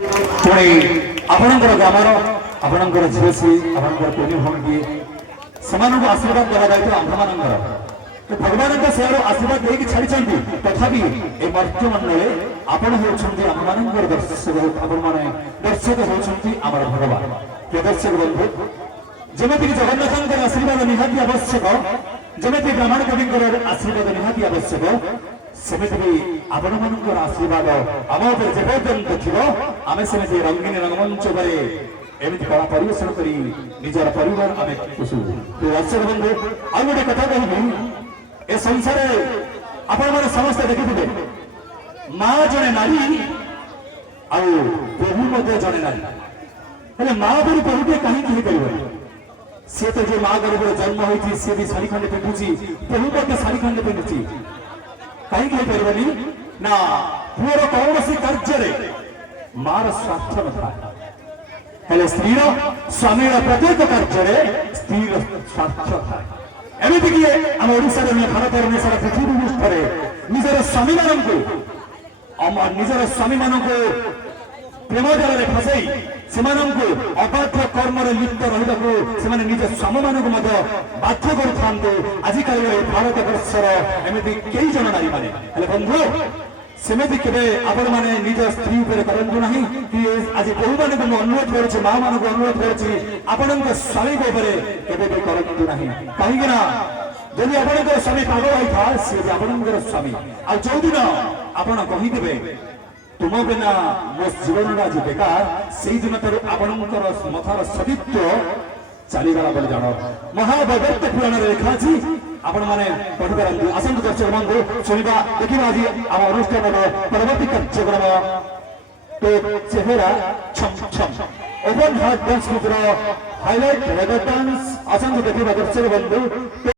पुणी आपणकर ग्रामर आपणकर झीसी आपणकर प्रेमी भूमि से आशीर्वाद देवा दायित्व आंभर तो भगवान से आशीर्वाद देकी छाड़ी तथापि ये मर्त्यमंडले आपण होती आम दर्शक आपण मैंने दर्शक होती आम भगवान के दर्शक बंधु जमीक जगन्नाथ आशीर्वाद निहाती आवश्यक जमी ब्राह्मण कवि आशीर्वाद निहाती आवश्यक सेमती भी आपण मानकर आशीर्वाद आम जेपर्यंत थी आम सेमती रंगीन रंगमंच पर एमती कला परिवेशन कर निजर परिवार आम खुशु तो दर्शक बंधु आ गोटे कथा कहबी ए संसार आपण मैंने समस्त देखिए माँ जड़े नारी आहू जड़े नारी माँ पर बहुटे कहीं कर सी तो जो माँ गर्भ जन्म होती सी भी शाढ़ी खंडे पिंधुची बहु शाढ़ी खंडे पिंधुची कहीं ना पुअर कौन सी कार्य मार स्वार्थ न स्त्री स्वामी प्रत्येक कार्य स्त्री स्वार्थ था एमती किए आम ओडिशा भारत सारा पृथ्वी पृष्ठ निजर स्वामी मान निजर स्वामी मान प्रेम जल में फसई से अबाध कर्म लिप्त रहा निज स्वामी मान बाध्य कर आजिकल भारत वर्षर एमती कई जन नारी मैंने बंधु सेमती के आपण मैंने निज स्त्री करूँ ना कि आज बहु मान अनुरोध कर माँ मान अनुरोध कर स्वामी के करूँ ना कहीं जदि आप स्वामी पागल होता सी आपणकर स्वामी आ जो दिन आपड़ कहीदे तुम बिना मो जीवन आज बेकार से दिन ठार आपणकर मथार सदित्व चलीगला बोले जान महाभगवत पुराण लिखा अच्छी आपण मैंने पढ़ी पारती आसंत दर्शक बंधु शुणा देखा आज आम अनुष्ठान परवर्ती कार्यक्रम तो चेहरा छम छम ओपन हार्ट डांस हाईलाइट रेगर डांस आसंत देखा दर्शक बंधु।